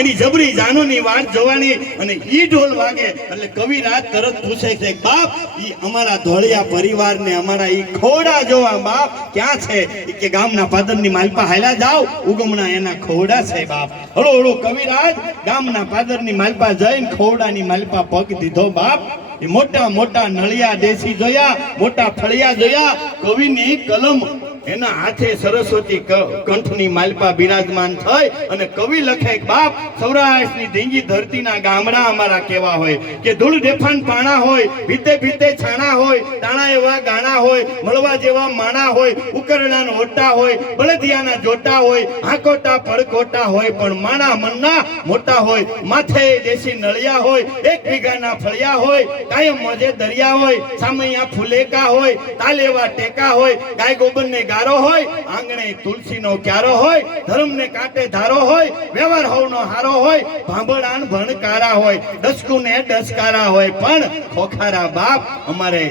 એની જબરી જાનુની વાત જોવાની અને ઈ ઢોલ વાગે. એટલે કવિરાજ તરત પૂછે છે, બાપ, ઈ અમારા ધોળિયા પરિવારને અમારા ઈ ખોડા જોવા બાપ ક્યાં છે? કે, ગામના પાદરની માલપા હાલ્યા જાવ ઉગમણા એના ખોડા છે બાપ. હળો હળો કવિરાજ ગામના પાદરની માલપા જઈને ખોડાની માલપા પગ દીધો બાપ. મોટા મોટા નળિયા દેશી જોયા, મોટા ફળિયા જોયા. કવિની કલમ એના હાથે સરસ્વતી કંઠની માલપા બિરાજમાન થઈ અને કવિ લખે બાપ, સૌરાષ્ટ્રની ધીંગી ધરતીના ગામડા અમારા કેવા હોય? કે ધૂળ ડેફાન પાણા હોય, ભીતે ભીતે છાણા હોય તાણા એવા ગાણા હોય, મળવા જેવા માણા હોય, ઉકરડાના ઓટા હોય, બળદિયાના જોટા હોય, હાકોટા પડકોટા હોય, પણ માણા મનના મોટા હોય, માથે દેશી નળિયા હોય, એક વીઘાના ફળિયા હોય, કાયમ મોજે દરિયા હોય, સામૈયા ફુલેકા હોય, તાલેવા ટેકા હોય, ગાય ગોબરને ગારો હોય, આંગણે તુલસીનો ક્યારો હોય, ધર્મને કાંટે ધારો હોય, વ્યવહાર હોવનો હારો હોય ભાંભળાણ ભણકારા હોય, ડસકુને ડસકારા હોય. પણ ખોખારા બાપ અમારે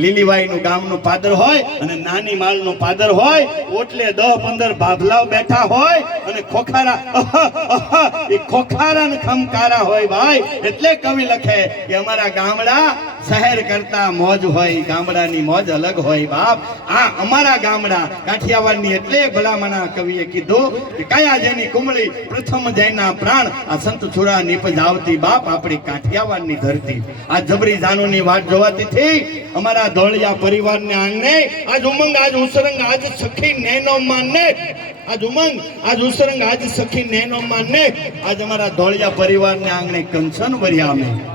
લીલીવાઈનું ગામનું પાદર હોય અને નાની માલનું પાદર હોય, ઓટલે દહ પંદર ભાભલાવ બેઠા હોય અને ખોખારા એ ખોખારા ને ખમકારા હોય ભાઈ. એટલે કવિ લખે કે અમારા ગામડા શહેર કરતા મોજ હોય, ગામડાની મોજ અલગ હોય બાપ. આ અમારા ગામડા, કાઠિયાવાડની એટલે ભલામણા કવિએ કીધું કે કયા જેની કુમળી પ્રથમ જયના પ્રાણ, આ સંત છુરા નીપજ આવતી બાપ આપણી કાઠિયાવાડની ધરતી. આ જબરી જાનુની વાત જોવાતી થઈ અમારા ધોળિયા પરિવારને આંગણે આજ ઉમંગ, આજ ઉસરંગ, આજ સખી નેનો માનને આજ ઉમંગ, આજ ઉસરંગ, આજ સખી નેનો માનને આજ અમારા ધોળિયા પરિવારને આંગણે કંચન વર્યા અમે.